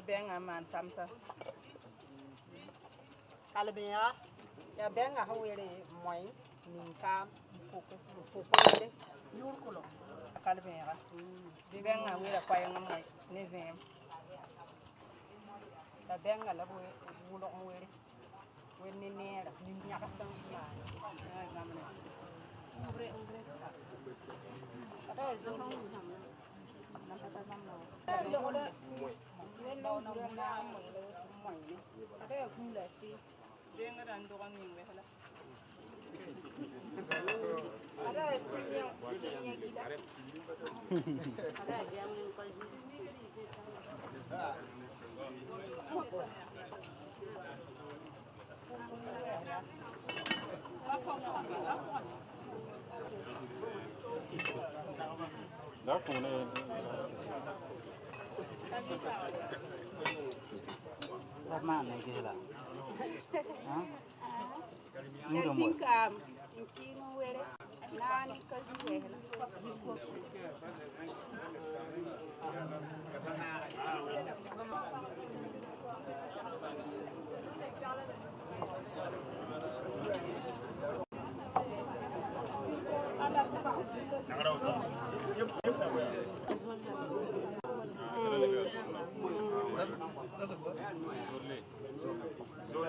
ya benga man samsa kalbiya ya benga hawere moy ninka fuko le yurkulo kalbenga benga wera kwa yang moy nezem ya benga la wulo were wenni nera ni nyaka san ma ya gamne obre ada zo no na pata namno ada kula si benga dan do kan ning wala ada sinya gida ada jamin ko Mana này kia là Sinkam, inchino were, nani kazi wehla. That's a good. So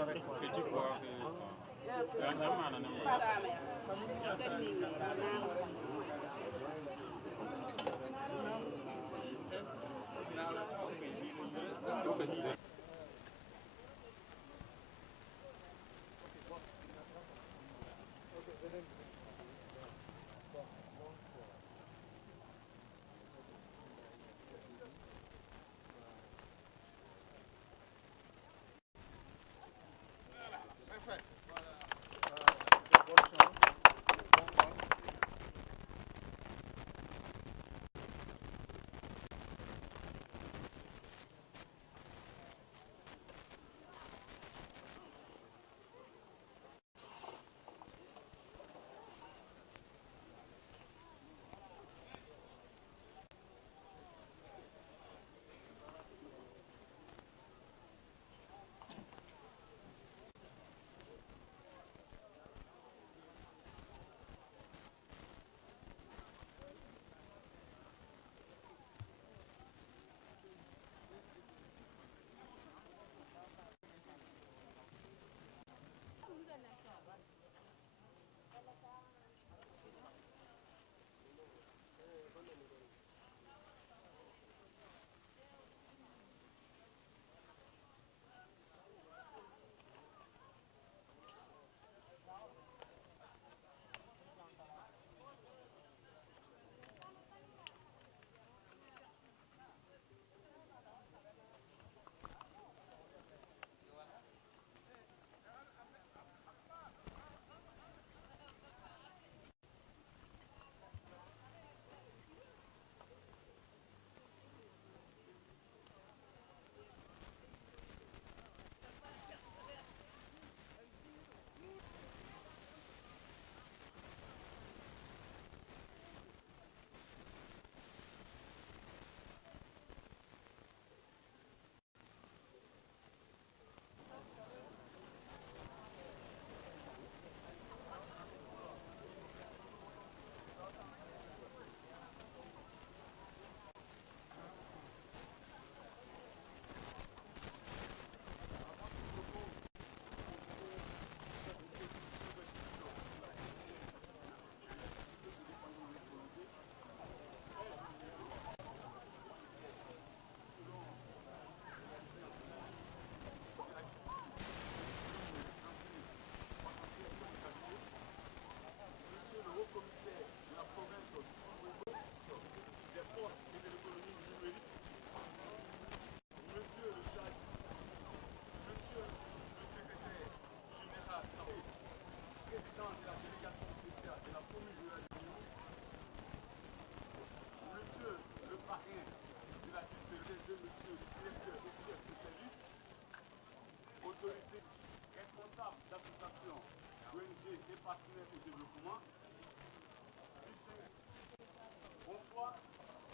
Bonsoir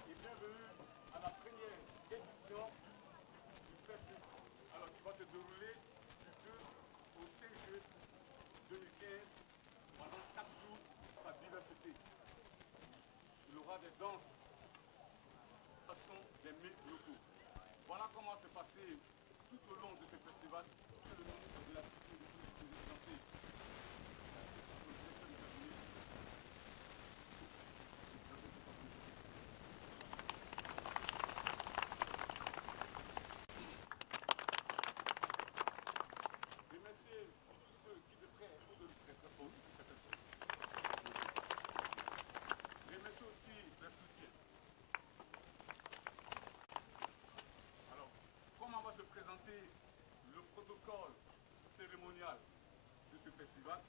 et bienvenue à la première édition du va se dérouler du 2 au 5 juillet 2015 pendant 4 jours sa diversité. Il y aura des danses, des mythes locaux. Voilà comment s'est passé tout au long de ce festival. Le ministre de la Culture et du Tourisme remercier tous ceux qui de près ou de très très haut, remercier aussi les soutiens. Alors, comment va se présenter le protocole cérémonial de ce festival?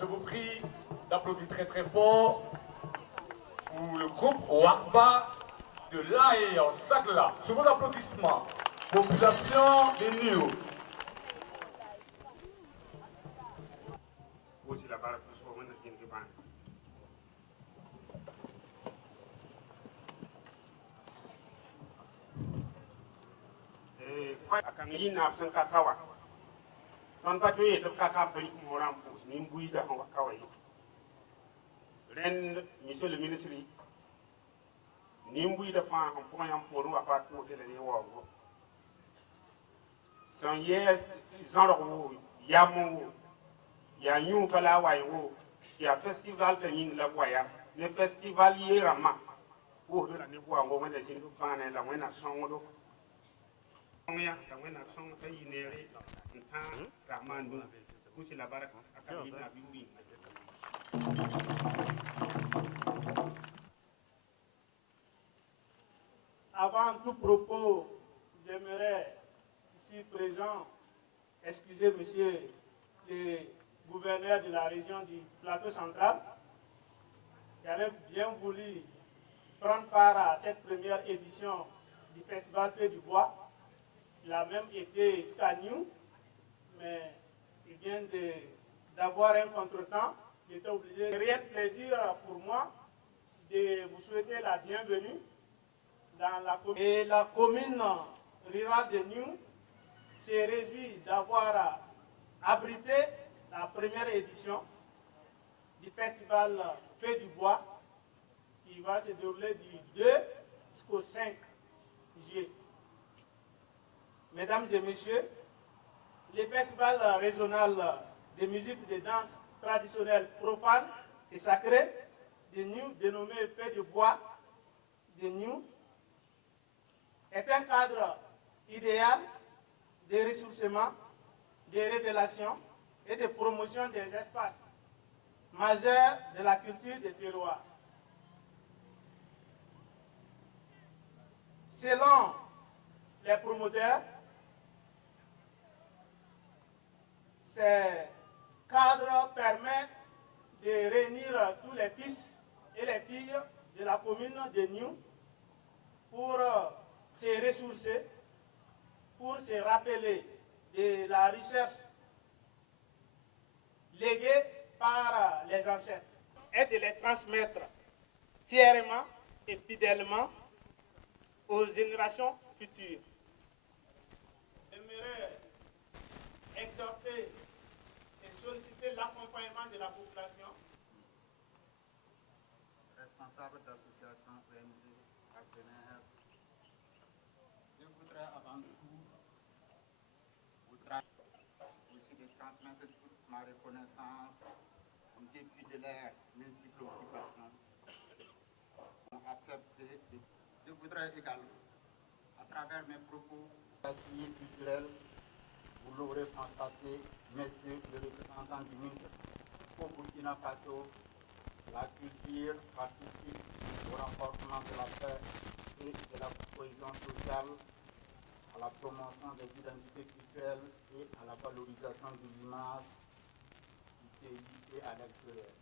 Je vous prie d'applaudir très très fort pour le groupe Wakba de l'Aé en Sagla. Sous vos applaudissements, population de Niou. ban kwa kan yi na san ka kawa ton ba to yi to ka bari mo ram pus ni bui da ha kawa yi ren monsieur le ministre ni bui da fa ha po yam po wa pa ko de le wo go son ye genre wo ya mo ya yu kala wa yo ya festival de yin la waya le festival yi rama wo de la ni bo ngo ma de sin du pa ne la wena son do ya la wena son ta yi ne re ta rahman du ku ci la baraka aka yi na bi Avant tout propos, j'aimerais ici présent excuser monsieur le gouverneur de la région du Plateau central qui avait bien voulu prendre part à cette première édition du Festival Feu du Bois. Il a même été jusqu'à nous, mais il vient d'avoir un contretemps. Il était obligé. C'est un réel plaisir pour moi de vous souhaiter la bienvenue dans la commune. Et la commune rurale de Niou s'est réjouie d'avoir abrité la première édition du festival Feu du Bois qui va se dérouler du 2 jusqu'au 5 juillet. Mesdames et messieurs, le festival régional de musique et de danse traditionnelle profane et sacrée de Niou, dénommé Feu du Bois de Niou, est un cadre idéal de ressourcement, de révélation et de promotion des espaces majeurs de la culture des terroirs. Selon les promoteurs, ces cadres permettent de réunir tous les fils et les filles de la commune de Niou pour se ressourcer, pour se rappeler de la recherche léguée par les ancêtres et de les transmettre fièrement et fidèlement aux générations futures. J'aimerais exhorter et solliciter l'accompagnement de la population. Responsable d'association ONG partenaire, je voudrais avant tout aussi de transmettre toute ma reconnaissance en dépit de leurs multiples occupations. Je voudrais également, à travers mes propos culturels, vous l'aurez constaté, messieurs les représentants du ministre, au Burkina Faso, la culture participe au renforcement de la paix et de la cohésion sociale, à la promotion des identités culturelles et à la valorisation de l'image du pays et à l'extérieur.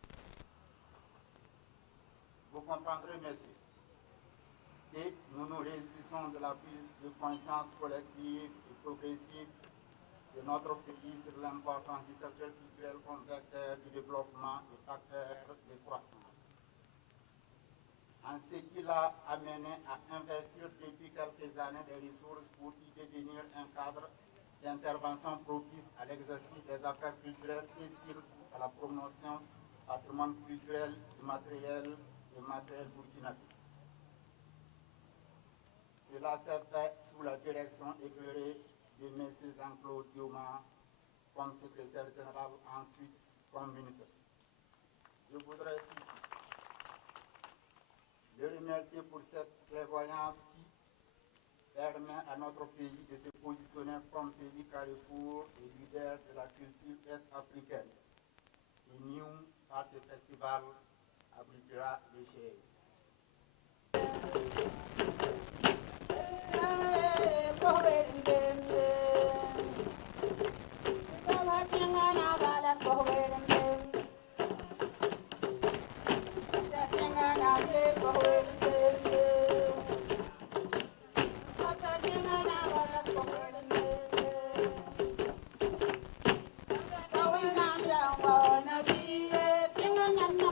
Vous comprendrez, messieurs, et nous nous réjouissons de la prise de conscience collective et progressive de notre pays sur l'importance du secteur culturel comme vecteur du développement et facteur de croissance. En ce qui l'a amené à investir depuis quelques années des ressources pour y devenir un cadre d'intervention propice à l'exercice des affaires culturelles et surtout à la promotion du patrimoine culturel, immatériel et matériel burkinabé. Cela s'est fait sous la direction éclairée de M. Jean-Claude Dioma comme secrétaire général, ensuite comme ministre. Je voudrais ici le remercier pour cette clairvoyance qui permet à notre pays de se positionner comme pays carrefour et leader de la culture est-africaine. Et Niou, par ce festival, abritera les chaises. Thank you.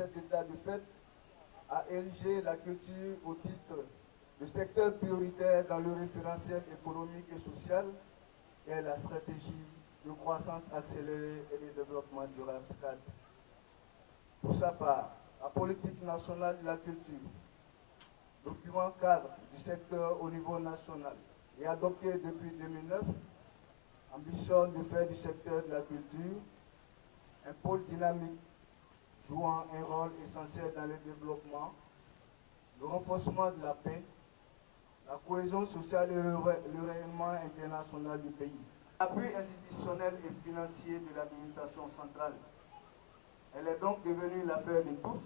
cet état de fait a érigé la culture au titre de secteur prioritaire dans le référentiel économique et social et la stratégie de croissance accélérée et de développement durable SCAD. Pour sa part, la politique nationale de la culture, document cadre du secteur au niveau national et adopté depuis 2009, ambitionne de faire du secteur de la culture un pôle dynamique jouant un rôle essentiel dans le développement, le renforcement de la paix, la cohésion sociale et le rayonnement international du pays. L'appui institutionnel et financier de l'administration centrale. Elle est donc devenue l'affaire de tous,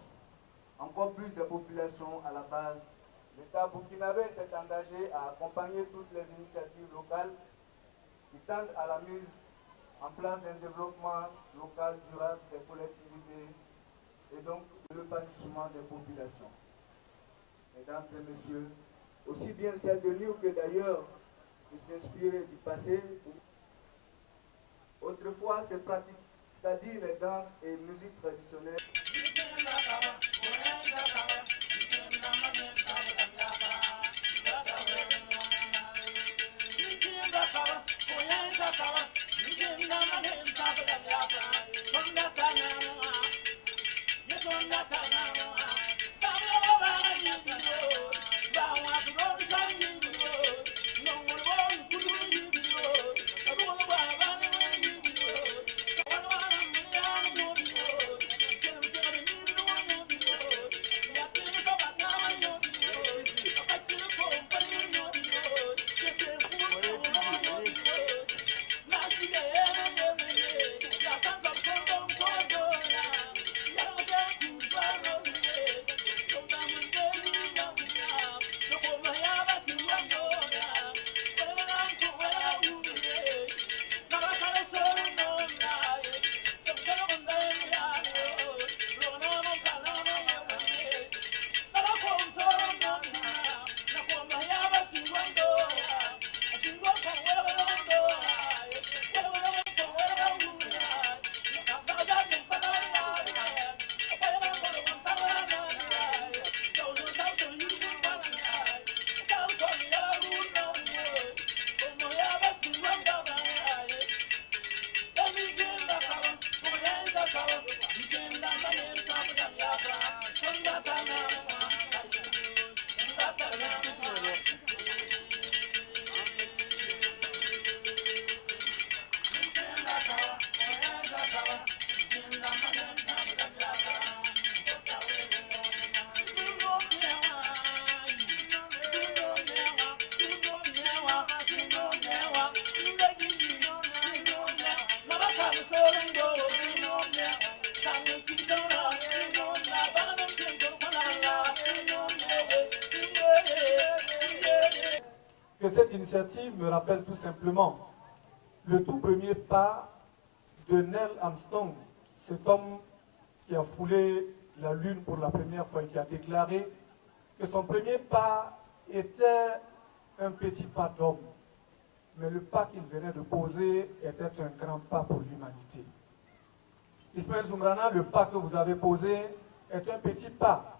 encore plus des populations à la base. L'État burkinabé s'est engagé à accompagner toutes les initiatives locales qui tendent à la mise en place d'un développement local durable des collectivités et donc de l'épanouissement des populations. Mesdames et messieurs, aussi bien celle de Niou que d'ailleurs de s'inspirer du passé. Autrefois, ces pratiques, c'est-à-dire les danses et musiques traditionnelles, que cette initiative me rappelle tout simplement le tout premier pas de Neil Armstrong, cet homme qui a foulé la Lune pour la première fois et qui a déclaré que son premier pas était un petit pas d'homme, mais le pas qu'il venait de poser était un grand pas pour l'humanité. Ismaël Zoumrana, le pas que vous avez posé est un petit pas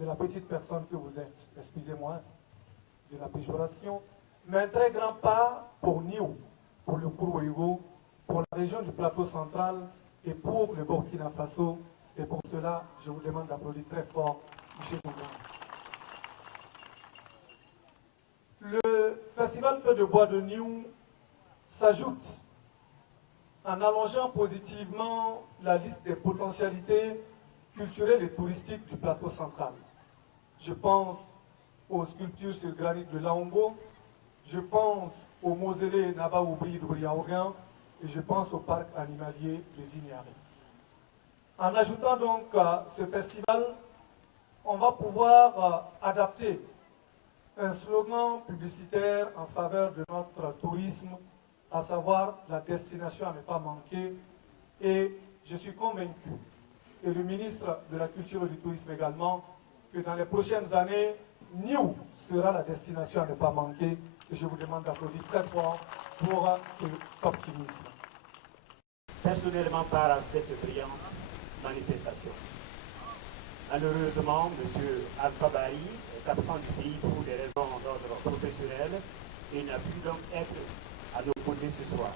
de la petite personne que vous êtes, excusez-moi de la péjoration, mais un très grand pas pour Niou, pour le Kourouïgo, pour la région du plateau central et pour le Burkina Faso. Et pour cela, je vous demande d'applaudir très fort M. Zoumrana. Le festival Feu de Bois de Niou s'ajoute en allongeant positivement la liste des potentialités culturelles et touristiques du plateau central. Je pense aux sculptures sur granit de Laongo, je pense au mausolée Naba-Oubri de Briaourin et je pense au parc animalier de Ziniari. En ajoutant donc ce festival, on va pouvoir adapter un slogan publicitaire en faveur de notre tourisme, à savoir la destination à ne pas manquer. Et je suis convaincu, et le ministre de la Culture et du Tourisme également, que dans les prochaines années, Niou sera la destination à ne pas manquer. Et je vous demande d'applaudir très fort pour cet optimisme. Personnellement, par cette brillante manifestation. Malheureusement, M. Al-Tabari est absent du pays pour des raisons d'ordre professionnel et n'a pu donc être à nos côtés ce soir.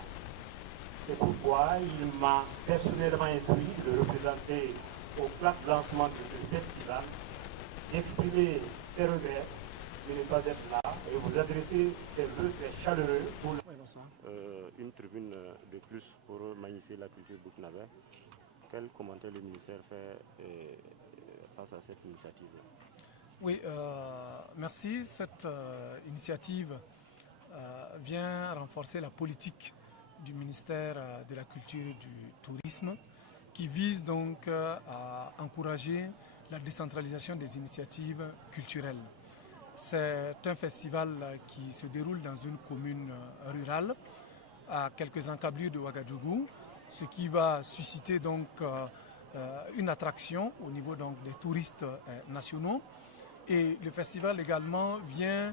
C'est pourquoi il m'a personnellement instruit de le représenter au plat de lancement de ce festival, d'exprimer ses regrets de ne pas être là et vous adresser ses vœux très chaleureux pour une tribune de plus pour magnifier la culture burkinabé. Quel commentaire le ministère fait face à cette initiative? Oui, merci. Cette initiative vient renforcer la politique du ministère de la Culture et du Tourisme qui vise donc à encourager la décentralisation des initiatives culturelles. C'est un festival qui se déroule dans une commune rurale à quelques encablures de Ouagadougou, ce qui va susciter donc une attraction au niveau donc des touristes nationaux. Et le festival également vient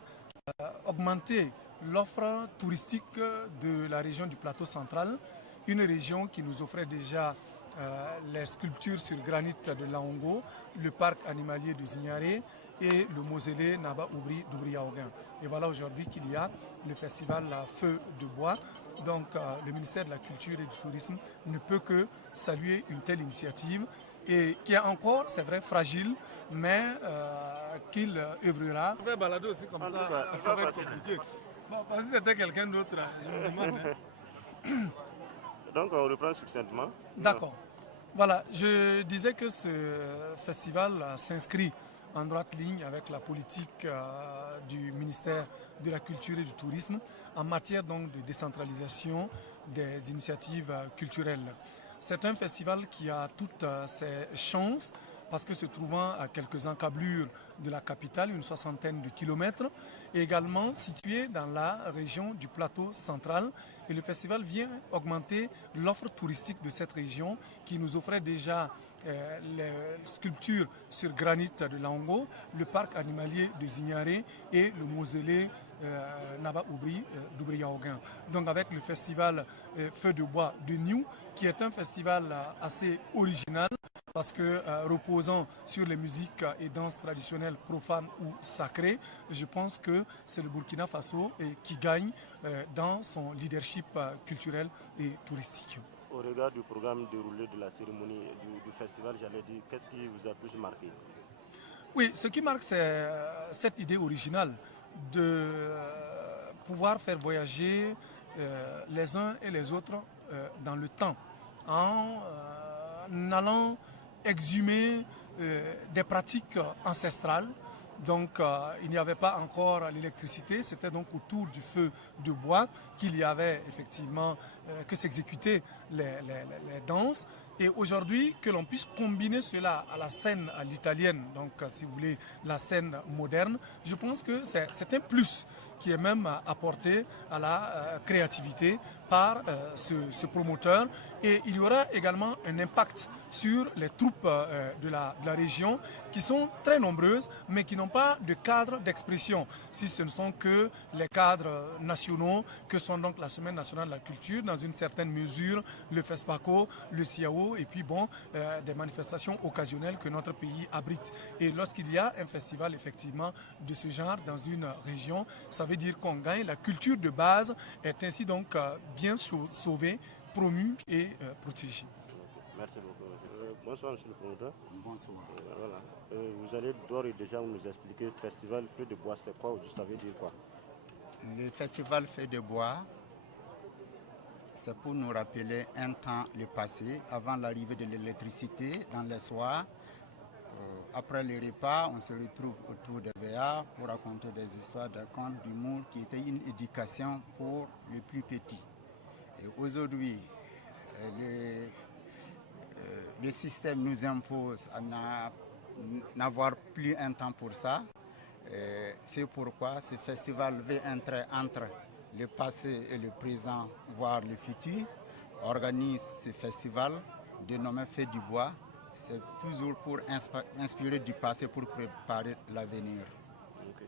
augmenter l'offre touristique de la région du plateau central, une région qui nous offrait déjà les sculptures sur granit de Laongo, le parc animalier de Zignaré et le mausolée Naba Oubri d'Oubriaoguin. Et voilà aujourd'hui qu'il y a le festival Feu de Bois. Donc le ministère de la Culture et du Tourisme ne peut que saluer une telle initiative et qui est encore, c'est vrai, fragile, mais qu'il œuvrera. On va balader aussi comme ça va être compliqué. Bon, parce que c'était quelqu'un d'autre, je me demande. Hein. Donc on reprend succinctement. D'accord. Voilà, je disais que ce festival s'inscrit en droite ligne avec la politique du ministère de la Culture et du Tourisme en matière donc de décentralisation des initiatives culturelles. C'est un festival qui a toutes ses chances parce que se trouvant à quelques encablures de la capitale, une soixantaine de kilomètres, et également situé dans la région du plateau central. Et le festival vient augmenter l'offre touristique de cette région qui nous offrait déjà les sculptures sur granit de Laongo, le parc animalier de Zignaré et le mausolée Naba Oubri d'Oubriaoguin. Donc avec le festival Feu de Bois de Niou, qui est un festival assez original parce que reposant sur les musiques et danses traditionnelles profanes ou sacrées, je pense que c'est le Burkina Faso qui gagne dans son leadership culturel et touristique. Au regard du programme déroulé de la cérémonie du festival, j'allais dire, qu'est-ce qui vous a plus marqué? Oui, ce qui marque, c'est cette idée originale de pouvoir faire voyager les uns et les autres dans le temps en allant exhumer des pratiques ancestrales. Donc il n'y avait pas encore l'électricité, c'était donc autour du feu de bois qu'il y avait effectivement que s'exécutaient les danses. Et aujourd'hui, que l'on puisse combiner cela à la scène à l'italienne, donc si vous voulez la scène moderne, je pense que c'est un plus qui est même apporté à la créativité par ce promoteur. Et il y aura également un impact sur les troupes de la région qui sont très nombreuses mais qui n'ont pas de cadre d'expression. Si ce ne sont que les cadres nationaux que sont donc la Semaine nationale de la culture, dans une certaine mesure le FESPACO, le CIAO et puis bon, des manifestations occasionnelles que notre pays abrite. Et lorsqu'il y a un festival effectivement de ce genre dans une région, ça veut dire qu'on gagne. La culture de base est ainsi donc bien sauvée, promue et protégée. Merci beaucoup. Bonsoir, monsieur le promoteur. Bonsoir. Voilà. Vous allez d'ores et déjà nous expliquer le festival Feu de Bois, c'est quoi ou ça veut dire quoi? Le festival Feu de Bois, c'est pour nous rappeler un temps le passé, avant l'arrivée de l'électricité dans les soirs. Après le repas, on se retrouve autour de VA pour raconter des histoires de contes d'humour qui étaient une éducation pour les plus petits. Et aujourd'hui, le système nous impose à n'avoir plus un temps pour ça. C'est pourquoi ce festival veut entrer entre le passé et le présent, voire le futur. Organise ce festival dénommé Feu du Bois. C'est toujours pour inspirer du passé pour préparer l'avenir. Okay.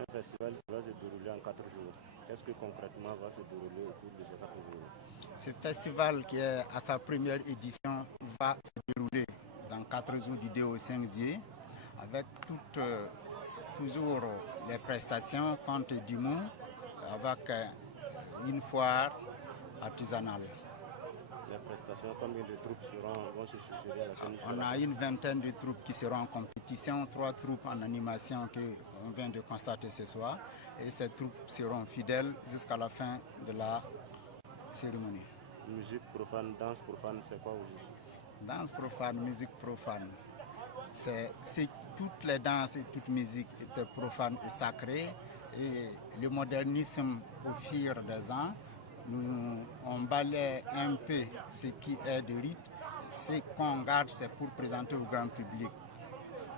Un festival va se dérouler en 4 jours. Qu'est-ce que concrètement va se dérouler au cours de ces 4 jours? Ce festival qui est à sa première édition va se dérouler dans 4 jours du 2 au 5 juillet, avec toujours les prestations contre du monde, avec une foire artisanale. Les prestations, combien de troupes vont se succéder à la scène? On a une vingtaine de troupes qui seront en compétition, 3 troupes en animation qu'on vient de constater ce soir. Et ces troupes seront fidèles jusqu'à la fin de la cérémonie. Musique profane, danse profane, c'est quoi aujourd'hui? Danse profane, musique profane. C'est toutes les danses et toute musique étaient profanes et sacrées. Et le modernisme, au fil des ans, on balaie un peu ce qui est de rite. Ce qu'on garde, c'est pour présenter au grand public.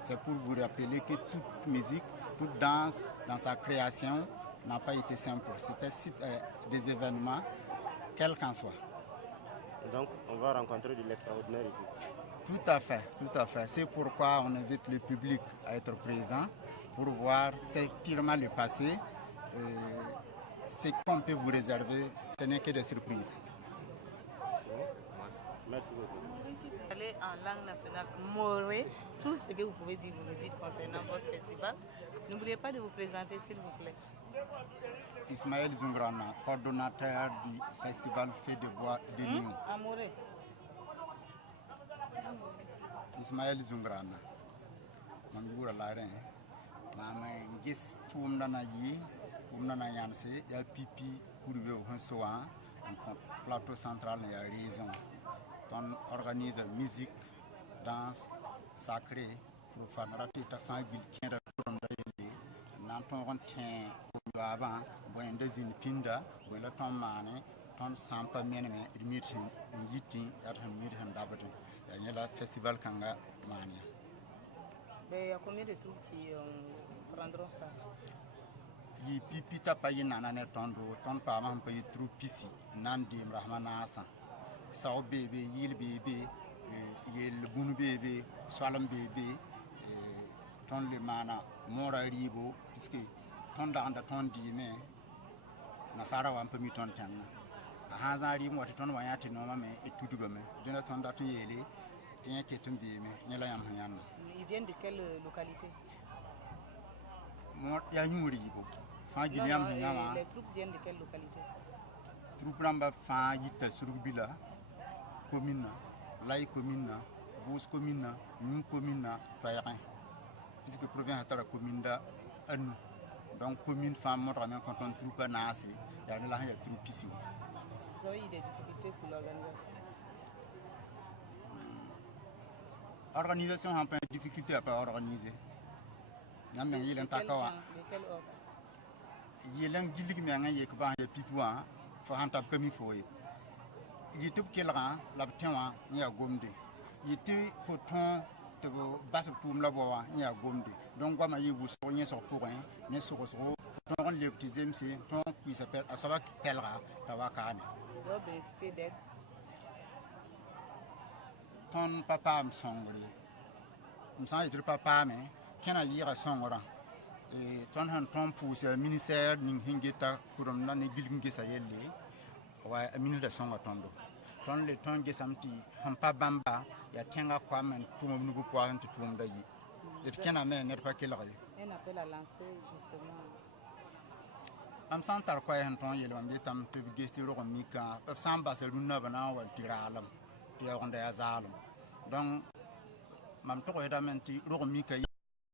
C'est pour vous rappeler que toute musique, toute danse, dans sa création, n'a pas été simple. C'était des événements, quels qu'en soient. Donc, on va rencontrer de l'extraordinaire ici. Tout à fait, tout à fait. C'est pourquoi on invite le public à être présent pour voir, c'est purement le passé. Ce qu'on peut vous réserver, ce n'est que des surprises. Merci beaucoup. Allez en langue nationale, Moré, tout ce que vous pouvez dire, vous le dites concernant votre festival. N'oubliez pas de vous présenter, s'il vous plaît. Ismaël Zungrana, coordonnateur du festival Feu de Bois de Niou. Amoré. Ismaël Zungrana. Mangoura Laren. Mama gis tumdana yi, tumdana yanse, ya pipi courbe au soin, plateau central et raison. On organise musique, danse, sacrée, profane. Raté ta fagil qui est de Kurondayeli. Nanton retient au avant, bon des pinda, bon le temps mané, ton sampa mène, il meeting, yiti, at un meeting d'abord. Il y a le festival Kanga Mania. Il y a combien de troupes qui prendront part? Il pipi tapaye nanane tondo, ton pas man paye troupe ici, Nandi Brahmanasa. Sao bébé, yil bébé, yil bounu bébé, swalam bébé, ton le mana, mora ribo, puisque ton dans ton dîme, Nasara wa un peu mi ton ten. A Hazari, moi, ton voyage no mais et tout gomme. Jonathan d'atu yele, tiens qui est un bébé, Nilayam Hayan. Ils viennent de quelle localité? Moi, il y a une ribo. Les troupes viennent de quelle localité? Troupe Ramba Fan Yita Surubila, commune, Lai commune, Bous commune, Nous commune, Toyarin. Puisque provient à la commune à nous. Donc, commune femme, moi, quand on troupe à Nasi, il y a là, il y a troupe ici. Vous avez eu des difficultés pour l'organisation? Organisation a un peu de difficulté à pas organiser. Non, mais il y a un takawa. Il y a un gilig, mais il y a un pipouin, faut un tap comme il faut. Il y a tout qui la l'abtien, il y a gomde. Il y a tout photon de basse pour la bois, il y a gomde. Donc, comme il y a vous soignez sur courant, mais sur ton les petits MC, ton qui s'appelle Asawak Pelra, Tawakane. Vous avez bénéficié d'aide? Ton papa me semble. Je sens être papa, mais quand il y a son rang. Et ton pousse le ministère Ninghingeta, Kurumna, Nigilingesa Yelle, ou un ministre de son attendo. Ton le ton Gessamti, Hampa Bamba, il y a Tenga Kwam, tout mon nouveau point to Tumdayi. Et qu'un amène n'est pas qu'elle a. Un appel à lancer, justement. Am santar kwa hanton yelo am bitam to gesti ro mika ab samba sel nuna bana wal tiralam ti on da azalum donc mam to ko da menti ro mika